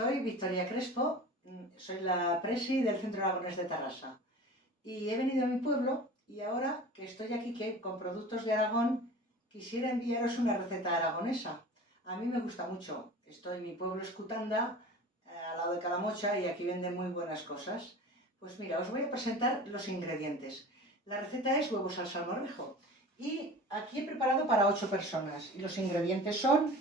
Soy Victoria Crespo, soy la presi del Centro Aragonés de Tarrasa y he venido a mi pueblo y ahora que estoy aquí con productos de Aragón quisiera enviaros una receta aragonesa. A mí me gusta mucho, mi pueblo es Cutanda, al lado de Calamocha y aquí venden muy buenas cosas. Pues mira, os voy a presentar los ingredientes. La receta es huevos al salmorejo y aquí he preparado para 8 personas y los ingredientes son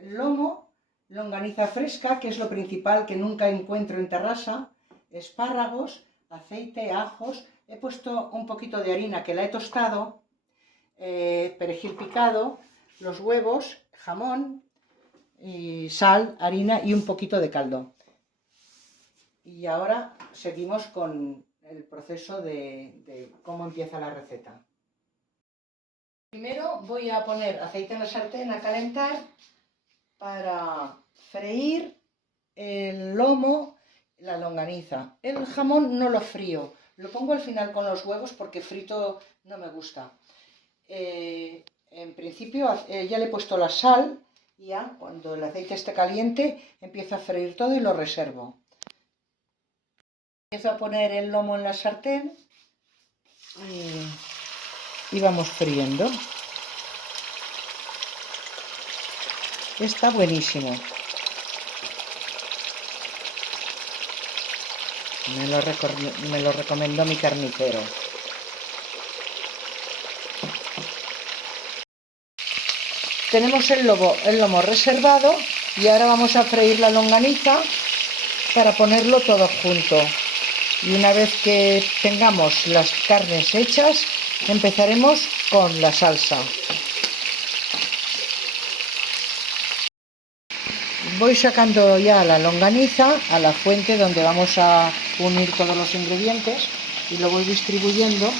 lomo, longaniza fresca, que es lo principal que nunca encuentro en Tarrasa, espárragos, aceite, ajos, he puesto un poquito de harina que la he tostado, perejil picado, los huevos, jamón, y sal, harina y un poquito de caldo. Y ahora seguimos con el proceso de cómo empieza la receta. Primero voy a poner aceite en la sartén a calentar para freír el lomo, la longaniza. El jamón no lo frío, lo pongo al final con los huevos porque frito no me gusta. En principio ya le he puesto la sal y ya cuando el aceite esté caliente empiezo a freír todo y lo reservo. Empiezo a poner el lomo en la sartén y vamos friendo. Está buenísimo. Me lo recomendó mi carnicero. Tenemos el lomo reservado y ahora vamos a freír la longaniza para ponerlo todo junto. Y una vez que tengamos las carnes hechas, empezaremos con la salsa. Voy sacando ya la longaniza a la fuente donde vamos a unir todos los ingredientes y lo voy distribuyendo.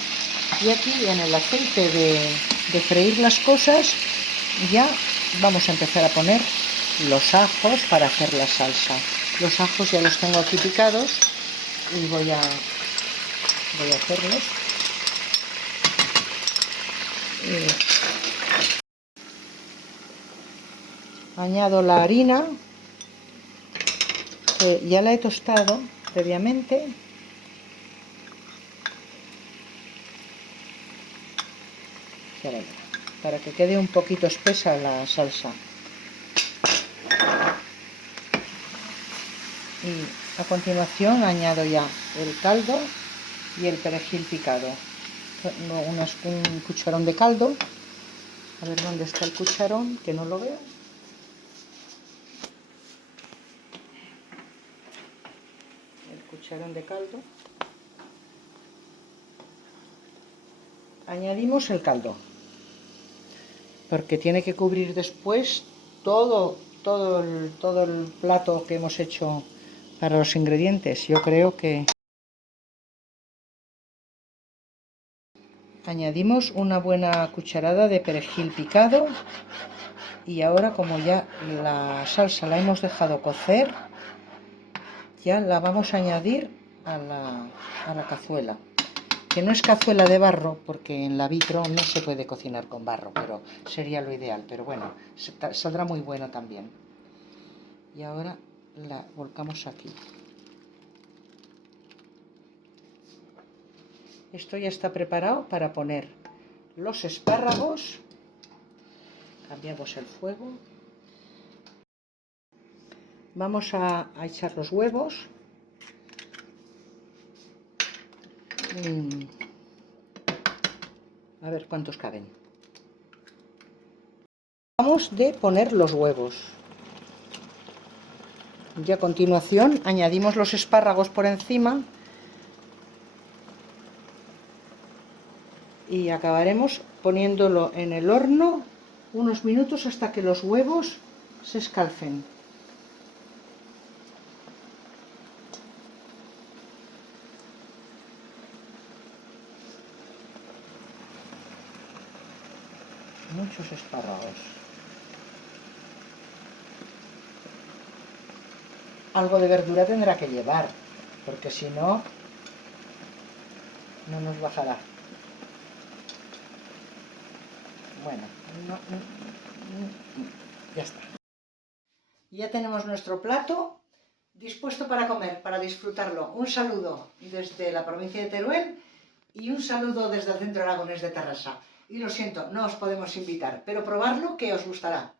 Y aquí en el aceite de freír las cosas ya vamos a empezar a poner los ajos para hacer la salsa. Los ajos ya los tengo aquí picados y voy a hacerlos. Añado la harina, que ya la he tostado previamente. Para que quede un poquito espesa la salsa. Y a continuación añado ya el caldo y el perejil picado. Un cucharón de caldo. A ver dónde está el cucharón, que no lo veo. El cucharón de caldo. Añadimos el caldo, porque tiene que cubrir después todo el plato que hemos hecho para los ingredientes. Yo creo que añadimos una buena cucharada de perejil picado y ahora, como ya la salsa la hemos dejado cocer, ya la vamos a añadir a la cazuela, que no es cazuela de barro porque en la vitro no se puede cocinar con barro, pero sería lo ideal. Pero bueno, saldrá muy bueno también. Y ahora la volcamos aquí. Esto ya está preparado para poner los espárragos. Cambiamos el fuego. Vamos a echar los huevos. A ver cuántos caben. Vamos de poner los huevos. Y a continuación añadimos los espárragos por encima. Y acabaremos poniéndolo en el horno unos minutos hasta que los huevos se escalfen. Muchos espárragos. Algo de verdura tendrá que llevar, porque si no, no nos bajará. Bueno, ya está. Ya tenemos nuestro plato dispuesto para comer, para disfrutarlo. Un saludo desde la provincia de Teruel y un saludo desde el Centro Aragonés de Tarrasa. Y lo siento, no os podemos invitar, pero probarlo que os gustará.